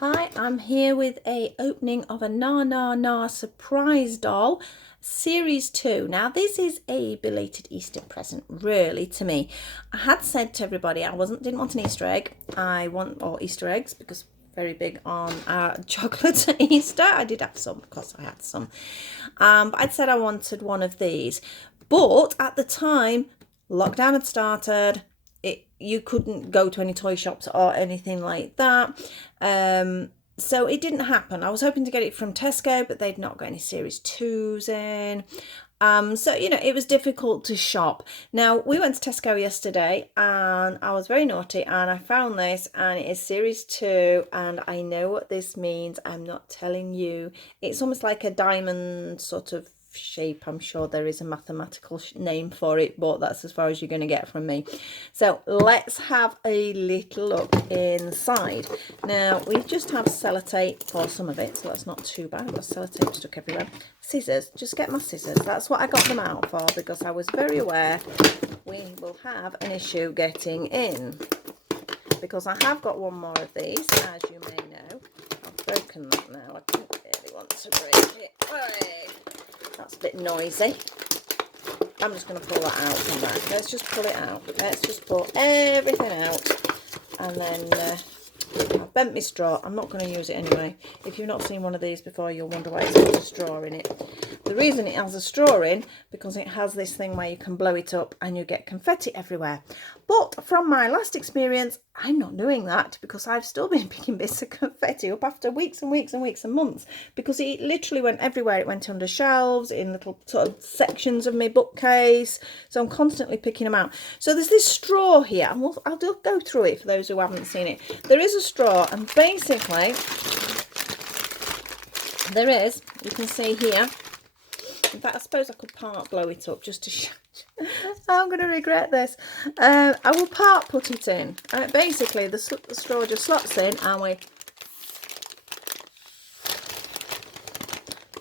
Hi, I'm here with a opening of a Na Na Na surprise doll series 2. Now this is a belated Easter present really to me. I had said to everybody I didn't want an Easter egg. Or Easter eggs because very big on chocolate at Easter. I did have some because I had some. But I'd said I wanted one of these. But at the time lockdown had started. You couldn't go to any toy shops or anything like that. So it didn't happen. I was hoping to get it from Tesco, but they'd not got any series 2s in. So, it was difficult to shop. Now, we went to Tesco yesterday and I was very naughty and I found this and it is series 2 and I know what this means. I'm not telling you. It's almost like a diamond sort of shape. I'm sure there is a mathematical name for it, but that's as far as you're going to get from me. So let's have a little look inside. Now we just have sellotape for some of it, so that's not too bad. I've got sellotape stuck everywhere. Scissors, just get my scissors. That's what I got them out for, because I was very aware we will have an issue getting in, because I have got one more of these, as you may know. I've broken that now. I don't really want to break it. Right. That's a bit noisy. I'm just going to pull that out from back. Let's just pull it out. Let's just pull everything out. And then I've bent my straw. I'm not going to use it anyway. If you've not seen one of these before, you'll wonder why it's got a straw in it. The reason it has a straw in, because it has this thing where you can blow it up and you get confetti everywhere. But from my last experience, I'm not doing that, because I've still been picking bits of confetti up after weeks and weeks and weeks and months, because it literally went everywhere. It went under shelves, in little sort of sections of my bookcase. So I'm constantly picking them out. So there's this straw here, and I'll go through it for those who haven't seen it. There is a straw, and basically there is, you can see here. In fact, I suppose I could part blow it up just to show. I'm going to regret this. I will part put it in. Basically, the straw just slots in and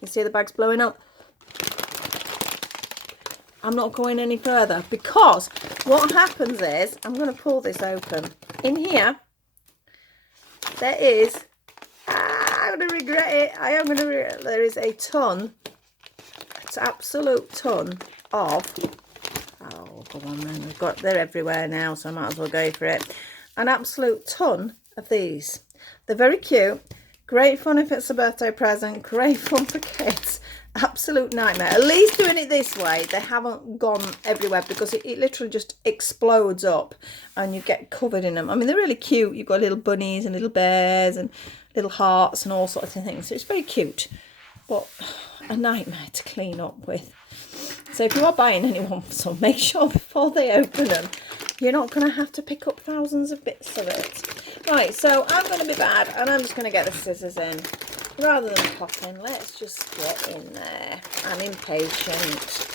you see the bag's blowing up. I'm not going any further, because what happens is, I'm going to pull this open. In here, there is, I'm going to regret it. There is a ton. It's an absolute ton of, oh, go on then, they're everywhere now, so I might as well go for it. An absolute ton of these. They're very cute, great fun if it's a birthday present, great fun for kids. Absolute nightmare. At least doing it this way, they haven't gone everywhere, because it literally just explodes up and you get covered in them. I mean, they're really cute. You've got little bunnies and little bears and little hearts and all sorts of things. So it's very cute, but a nightmare to clean up with. So if you are buying anyone some, make sure before they open them, you're not going to have to pick up thousands of bits of it. Right, so I'm going to be bad and I'm just going to get the scissors in. Rather than popping, let's just get in there. I'm impatient.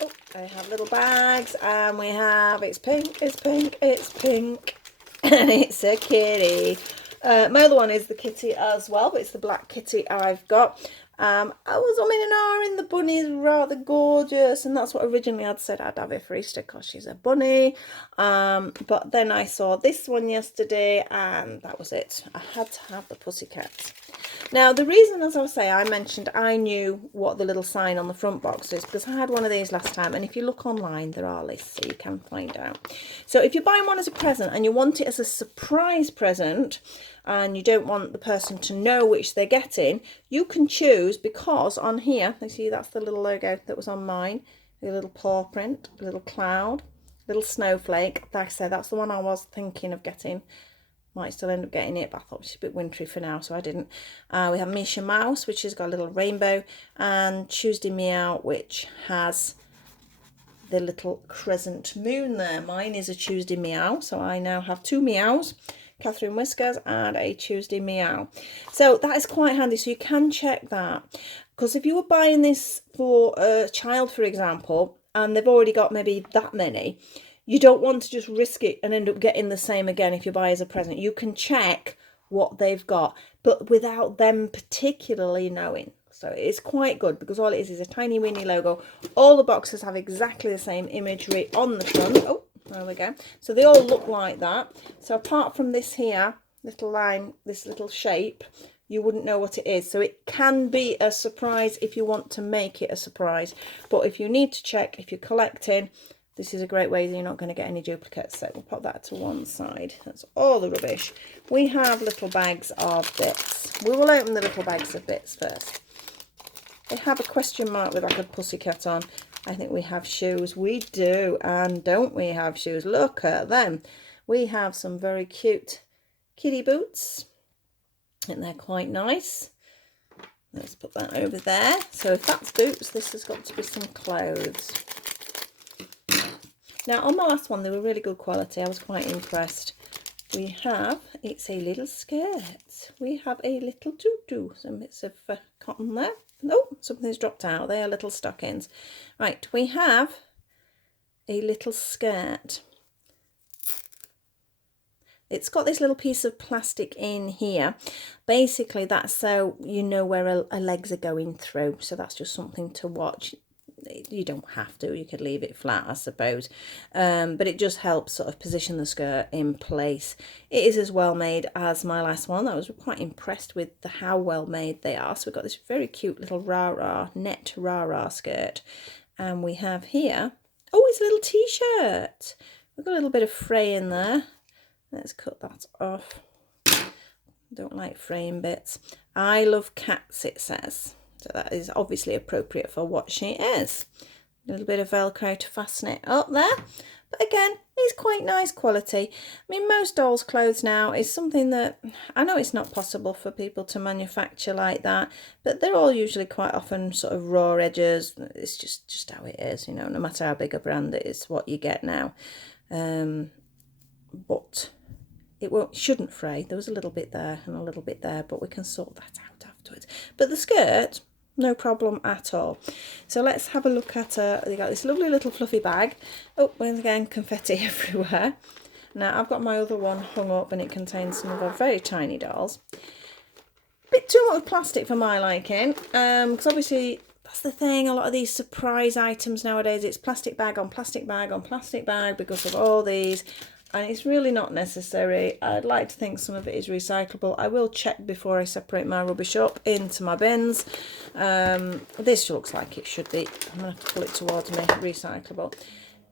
Oh, I have little bags, and we have, it's pink, it's pink, it's pink, and it's a kitty. My other one is the kitty as well, but it's the black kitty I've got. I was umming and ahhing, the bunny is rather gorgeous, and that's what originally I'd said I'd have her for Easter, because she's a bunny. But then I saw this one yesterday, and that was it. I had to have the pussycat. Now, the reason, as I say, I mentioned I knew what the little sign on the front box is, because I had one of these last time, and if you look online, there are lists, so you can find out. So if you're buying one as a present and you want it as a surprise present, and you don't want the person to know which they're getting, you can choose, because on here, you see that's the little logo that was on mine, a little paw print, a little cloud, a little snowflake. Like I said, that's the one I was thinking of getting. Might still end up getting it, but I thought it was a bit wintry for now, so I didn't. We have Misha Mouse, which has got a little rainbow, and Tuesday Meow, which has the little crescent moon there. Mine is a Tuesday Meow, so I now have 2 meows, Katherine Whiskers and a Tuesday Meow. So that is quite handy, so you can check that. Because if you were buying this for a child, for example, and they've already got maybe that many, you don't want to just risk it and end up getting the same again if you buy as a present. You can check what they've got, but without them particularly knowing. So it's quite good, because all it is a tiny weeny logo. All the boxes have exactly the same imagery on the front. Oh, there we go. So they all look like that. So apart from this here, little line, this little shape, you wouldn't know what it is. So it can be a surprise if you want to make it a surprise. But if you need to check, if you're collecting, this is a great way that you're not going to get any duplicates. So we'll put that to one side. That's all the rubbish. We have little bags of bits. We will open the little bags of bits first. They have a question mark with like a pussycat on. I think we have shoes. We do. And don't we have shoes? Look at them. We have some very cute kitty boots. And they're quite nice. Let's put that over there. So if that's boots, this has got to be some clothes. Now, on my last one, they were really good quality. I was quite impressed. We have, it's a little skirt. We have a little tutu. Some bits of cotton there. Oh, something's dropped out. They are little stockings. Right, we have a little skirt. It's got this little piece of plastic in here. Basically, that's so you know where a legs are going through. So that's just something to watch. You don't have to, you could leave it flat, I suppose, but it just helps sort of position the skirt in place. It is as well made as my last one. I was quite impressed with how well made they are. So we've got this very cute little net rah-rah skirt, and we have here, oh, it's a little t-shirt. We've got a little bit of fray in there. Let's cut that off. Don't like fraying bits. I love cats, it says. So that is obviously appropriate for what she is. A little bit of Velcro to fasten it up there. But again, it's quite nice quality. I mean, most dolls' clothes now is something that, I know it's not possible for people to manufacture like that, but they're all usually quite often sort of raw edges. It's just how it is, you know, no matter how big a brand it is, what you get now. But it shouldn't fray. There was a little bit there and a little bit there, but we can sort that out afterwards. But the skirt, no problem at all. So let's have a look at they got this lovely little fluffy bag. Oh, once again, confetti everywhere. Now I've got my other one hung up and it contains some of our very tiny dolls. Bit too much plastic for my liking, because obviously that's the thing, a lot of these surprise items nowadays, it's plastic bag on plastic bag on plastic bag because of all these. And it's really not necessary. I'd like to think some of it is recyclable. I will check before I separate my rubbish up into my bins. This looks like it should be. I'm going to have to pull it towards me. Recyclable.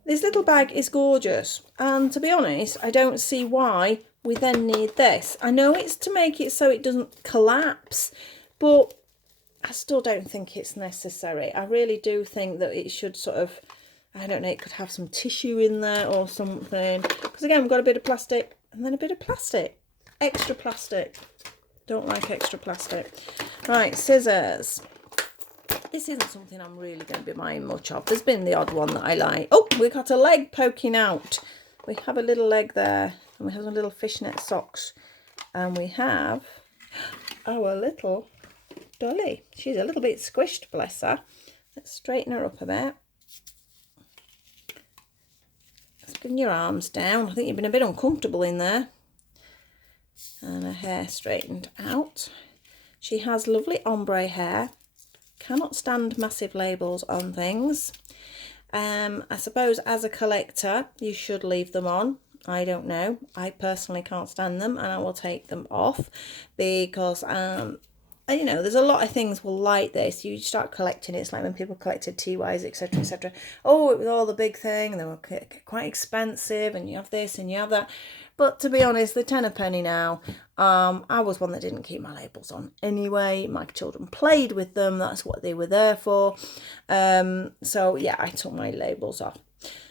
This little bag is gorgeous. And to be honest, I don't see why we then need this. I know it's to make it so it doesn't collapse, but I still don't think it's necessary. I really do think that it should sort of, I don't know, it could have some tissue in there or something. Because again, we've got a bit of plastic and then a bit of plastic. Extra plastic. Don't like extra plastic. Right, scissors. This isn't something I'm really going to be buying much of. There's been the odd one that I like. Oh, we've got a leg poking out. We have a little leg there. And we have some little fishnet socks. And we have our little dolly. She's a little bit squished, bless her. Let's straighten her up a bit. Bring your arms down. I think you've been a bit uncomfortable in there. And her hair straightened out. She has lovely ombre hair. Cannot stand massive labels on things. I suppose as a collector, you should leave them on. I don't know. I personally can't stand them and I will take them off because you know, there's a lot of things will like this. You start collecting it. It's like when people collected TYs, etc, etc. Oh, it was all the big thing. They were quite expensive, and you have this and you have that. But to be honest, they're 10 a penny now. I was one that didn't keep my labels on anyway. My children played with them. That's what they were there for. So yeah, I took my labels off.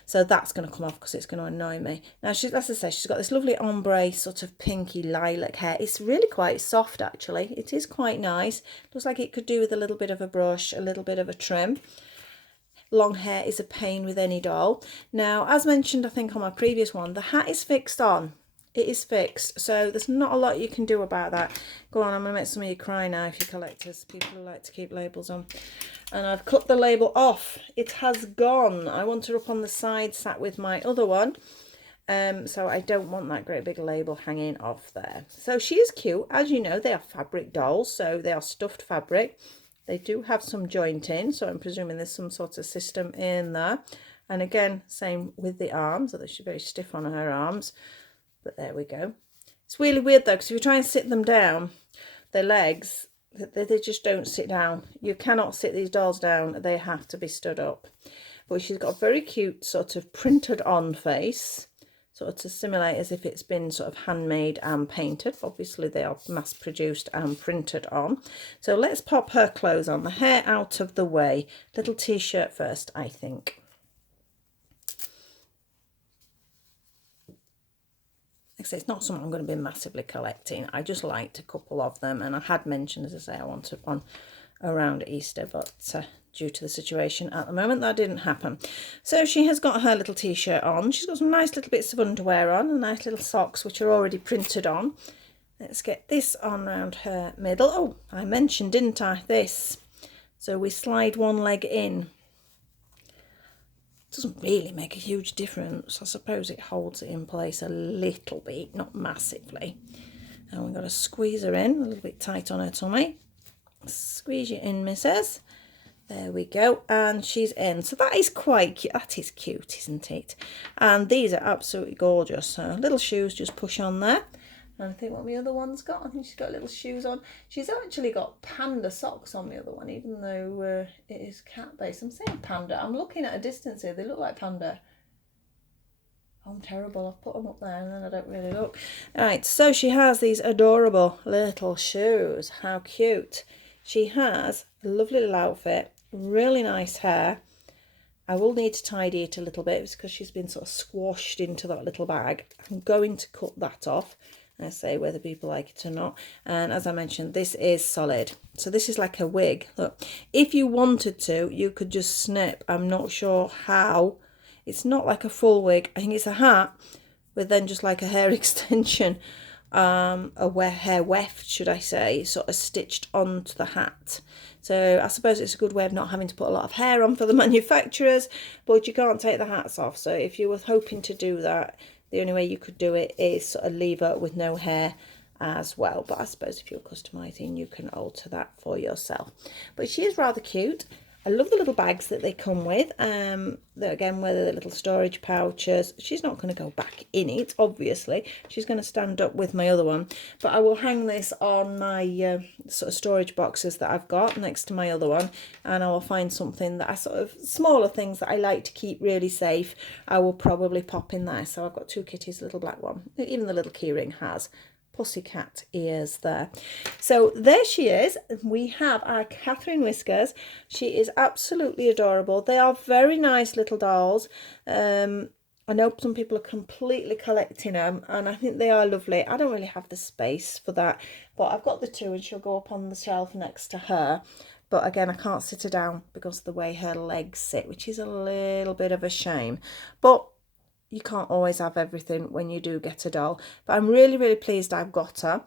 So that's going to come off because it's going to annoy me. Now, as I say, she's got this lovely ombre sort of pinky lilac hair. It's really quite soft, actually. It is quite nice. Looks like it could do with a little bit of a brush, a little bit of a trim. Long hair is a pain with any doll. Now, as mentioned, I think on my previous one, the hat is fixed on. It is fixed, so there's not a lot you can do about that. Go on, I'm going to make some of you cry now if you're collectors, people who like to keep labels on. And I've cut the label off. It has gone. I want her up on the side, sat with my other one. So I don't want that great big label hanging off there. So she is cute. As you know, they are fabric dolls, so they are stuffed fabric. They do have some jointing, so I'm presuming there's some sort of system in there. And again, same with the arms. So she's very stiff on her arms. But there we go. It's really weird though, because if you try and sit them down, their legs, they just don't sit down. You cannot sit these dolls down. They have to be stood up. But she's got a very cute sort of printed on face, sort of to simulate as if it's been sort of handmade and painted. Obviously they are mass produced and printed on. So let's pop her clothes on, the hair out of the way. Little t-shirt first, I think. Like I say, it's not something I'm going to be massively collecting. I just liked a couple of them, and I had mentioned, as I say, I wanted one around Easter, but due to the situation at the moment, that didn't happen. So she has got her little t-shirt on. She's got some nice little bits of underwear on and nice little socks, which are already printed on. Let's get this on around her middle. Oh, I mentioned, didn't I, this? So we slide one leg in. Doesn't really make a huge difference. I suppose it holds it in place a little bit, not massively. And we've got to squeeze her in, a little bit tight on her tummy. Squeeze you in, missus. There we go, and she's in. So that is quite cute. That is cute, isn't it? And these are absolutely gorgeous. So little shoes just push on there. And I think what my other one's got, I think she's got little shoes on. She's actually got panda socks on the other one, even though it is cat based. I'm saying panda. I'm looking at a distance here. They look like panda. I'm terrible. I've put them up there and then I don't really look. All right, so she has these adorable little shoes. How cute. She has a lovely little outfit, really nice hair. I will need to tidy it a little bit because she's been sort of squashed into that little bag. I'm going to cut that off, I say, whether people like it or not. And as I mentioned, this is solid. So this is like a wig. Look, if you wanted to, you could just snip. I'm not sure how. It's not like a full wig. I think it's a hat with then just like a hair extension. Hair weft, should I say, sort of stitched onto the hat. So I suppose it's a good way of not having to put a lot of hair on for the manufacturers, but you can't take the hats off. So if you were hoping to do that, the only way you could do it is sort of leave her with no hair as well. But I suppose if you're customizing, you can alter that for yourself. But she is rather cute. I love the little bags that they come with. Again, whether the little storage pouches. She's not going to go back in it, obviously. She's going to stand up with my other one. But I will hang this on my sort of storage boxes that I've got next to my other one. And I will find something that I sort of, smaller things that I like to keep really safe, I will probably pop in there. So I've got two kitties, a little black one. Even the little keyring has pussycat ears there. So there she is. We have our Katherine Whiskers. She is absolutely adorable. They are very nice little dolls. I know some people are completely collecting them, and I think they are lovely. I don't really have the space for that, but I've got the two, and she'll go up on the shelf next to her. But again, I can't sit her down because of the way her legs sit, which is a little bit of a shame. But you can't always have everything when you do get a doll. But I'm really, really pleased I've got her.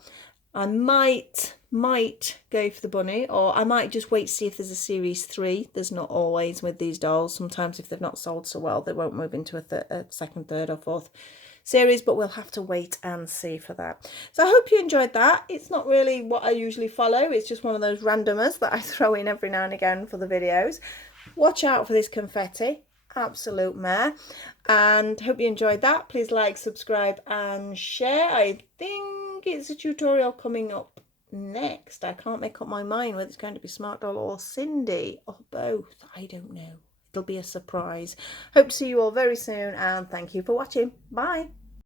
I might go for the bunny, or I might just wait to see if there's a series 3. There's not always with these dolls. Sometimes if they've not sold so well, they won't move into a second, third or fourth series, but we'll have to wait and see for that. So I hope you enjoyed that. It's not really what I usually follow. It's just one of those randomers that I throw in every now and again for the videos. Watch out for this confetti. Absolute mare. And hope you enjoyed that. Please like, subscribe and share. I think it's a tutorial coming up next. I can't make up my mind whether it's going to be Smart Doll or Cindy or both. I don't know. It'll be a surprise. Hope to see you all very soon, and thank you for watching. Bye.